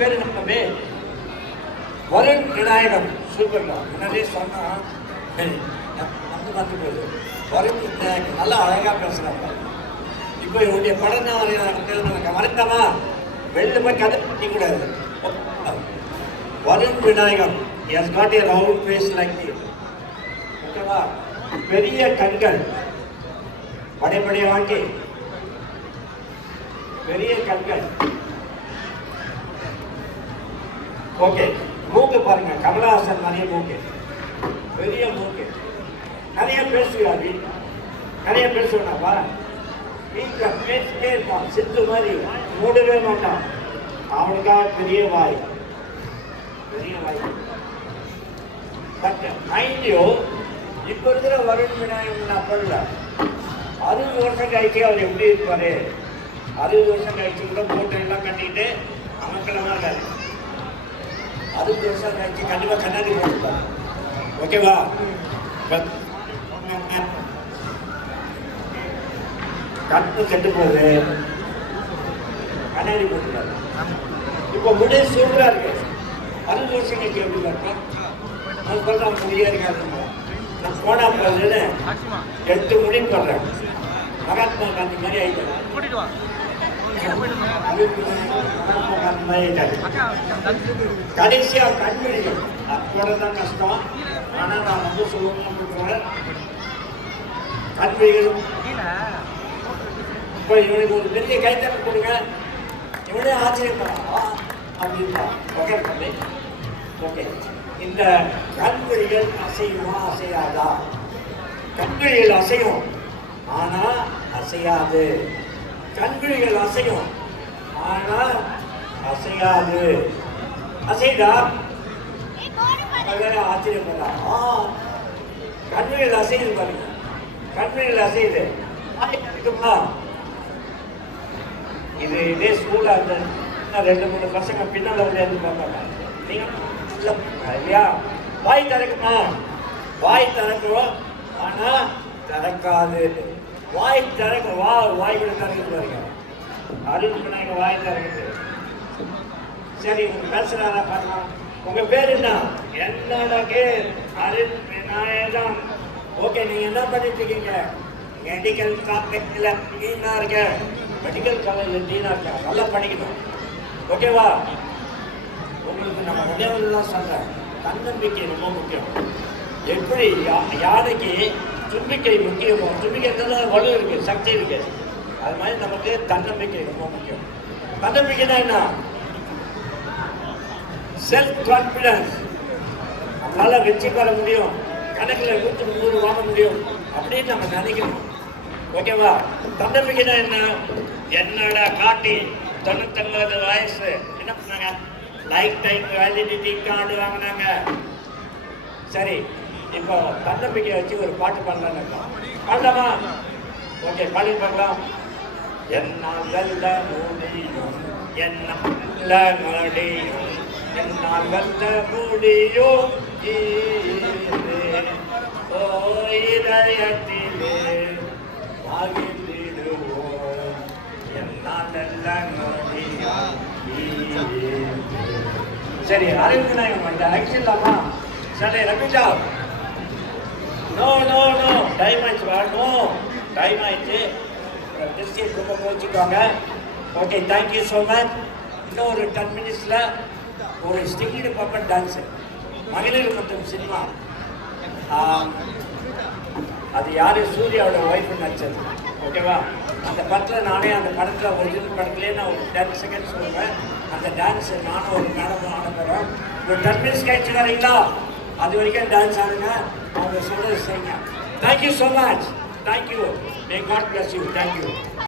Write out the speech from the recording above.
பேர் என்ன தம்பி? வருண் விநாயகம். சூப்பர்டா. முன்னாடியே சொன்னா வந்து போகுது. வருண் விநாயகம் நல்லா அழகா பேசுறாங்க. இப்போ இவருடைய படம் தான் மறக்காமா வெளில போய் கதை பண்ணி கூடாது. Varun Vinayagam has got a round face like this. ஓகேவா? பெரிய கண்கள், படைப்படைய வாங்கி பெரிய கண்கள். ஓகே, மூக்கு பாருங்க, கமலஹாசன் நிறைய மூக்கு, பெரிய மூக்கு. நிறைய பேசுவாரு, நிறைய பேசுவாப்பா. வீட்டில் பேசிட்டே இருப்பான், சித்து மாதிரி மூடவே மாட்டான். அவனுக்காக பெரிய வாய், பெரிய வாய். பட் மைண்ட் யூ, இப்போ இருக்கிற வருண் விநாயகன் அப்போ இல்லை. 60 வருஷம் கழிச்சு அவர் எப்படி இருப்பாரு? 60 வருஷம் கழிச்சு கூட போட்டோ எல்லாம் கட்டிட்டு அமக்கலமா இருக்காரு. 60 வருஷம் கழிச்சு கண்டிப்பா கண்ணாடி போட்டுருப்பாரு. ஓகேவா? கண்ணு கெட்டு போகுது, கண்ணாடி போட்டுருக்காரு. இப்போ முடி சூப்பரா இருக்கு. 60 வருஷம் கழிச்சு எப்படி இருக்கும்? நான் சொல்றேன், முடியா இருக்காது. நான் போனா போகுதுன்னு 8 முடி போடுறேன். மகாத்மா காந்தி மாதிரி ஆயிட்டாரு. கடைசியா கண்மொழிகள் அப்போட தான் கஷ்டம். ஆனா நான் வந்து சொல்லணும், கண்மொழிகளும் இப்போ இவனுக்கு ஒரு பெரிய கைத்தறி கொடுங்க, இவனே ஆச்சரியப்படலாம் அப்படின்னா. ஓகே தம்பி, ஓகே. இந்த கண்மொழிகள் அசையுமா அசையாதா? கண்மொழிகள் அசையும், ஆனா அசையாது. கண்விழிகள் அசையும், ஆனா அசையாது. அசைதா? ஆச்சரியப்படா. கண்விழிகள் அசையுது பாருங்க, கண்விழிகள் அசையுது. இருக்குமா? இது இதே ஸ்கூல்ல அந்த 2-3 பசங்க பின்னால வந்து பார்ப்பாங்க. நீங்க இல்லையா? வாய் திறக்குமா? வாய் திறக்கும், ஆனா திறக்காது. வாய் திறக்க வாய் கூட திறக்குது பாருங்க. அருண் விநாயகர் வாய் திறக்குது. சரி, உங்க பேசுறாரா பார்க்கலாம். உங்க பேர் என்ன? என்னோட பேர் அருண் விநாயகம். ஓகே, நீங்க என்ன பண்ணிட்டு இருக்கீங்க? மெடிக்கல் காலேஜ்ல டீனா இருக்க. மெடிக்கல் காலேஜ்ல டீனா இருக்க. நல்லா படிக்கணும். ஓகேவா? உங்களுக்கு நம்ம உடனே சொல்றேன், தன்னம்பிக்கை ரொம்ப முக்கியம். எப்படி யானைக்கு தும்பிக்கை முக்கியமோ, தும்பிக்கை வலு இருக்கு, சக்தி இருக்கு, அது மாதிரி நமக்கு தன்னம்பிக்கை ரொம்ப முக்கியம். தன்னம்பிக்கைனா என்ன? Self confidence. நம்மளால வெற்றி பெற முடியும், கணக்கில் 100 வாங்க முடியும் அப்படின்னு நம்ம நினைக்கணும். ஓகேவா? தன்னம்பிக்கைனா என்ன? என்னோட காட்டி 99 வயசு என்ன பண்ணாங்க? லைஃப் டைம் வேலிடிட்டி கார்டு வாங்கினாங்க. சரி, இப்போ தன்னம்பிக்கையை வச்சு ஒரு பாட்டு பாடலான்னு இருக்கோம். பாடலாமா? ஓகே, பாடி பார்க்கலாம். என்னால் வெல்ல முடியும், என்னால் முடியும், என்னால் வெல்ல முடியும், இதயத்திலே மகிழ்ந்திடுவோம், என்னால் வெல்ல முடியும். சரி, அரவிந்த் விநாயகம் வந்து ஆக்சுவலாமா? சரி, ரபிஜா, நோ நோ நோ, டைம் ஆயிடுச்சு. நோ, டைம் ஆயிடுச்சு. டிஸ்ட்ரிக்ட் ரொம்ப கோச்சிக்குவாங்க. Okay, thank you so much. இன்னும் ஒரு 10 மினிட்ஸில் ஒரு ஸ்டிங்கிடு பப்பட் டான்ஸு, மகளிர் மற்றும் சினிமா. அது யார்? சூர்யாவோட ஒய்ஃபு நடிச்சது. ஓகேவா? அந்த படத்தில் நானே, அந்த படத்தில் ஒரிஜினல் படத்துலேயே நான் ஒரு 10 செகண்ட் சொல்லுவேன். அந்த டான்ஸு நானும் ஒரு மேடமும் ஆட போகிறோம். ஒரு 10 மினிட்ஸ் கழிச்சு வரீங்களா? அது வரைக்கும் டான்ஸ் ஆடுங்க, அவங்க சொல்றது செய்யுங்க. Thank you so much. Thank you. May God bless you. Thank you.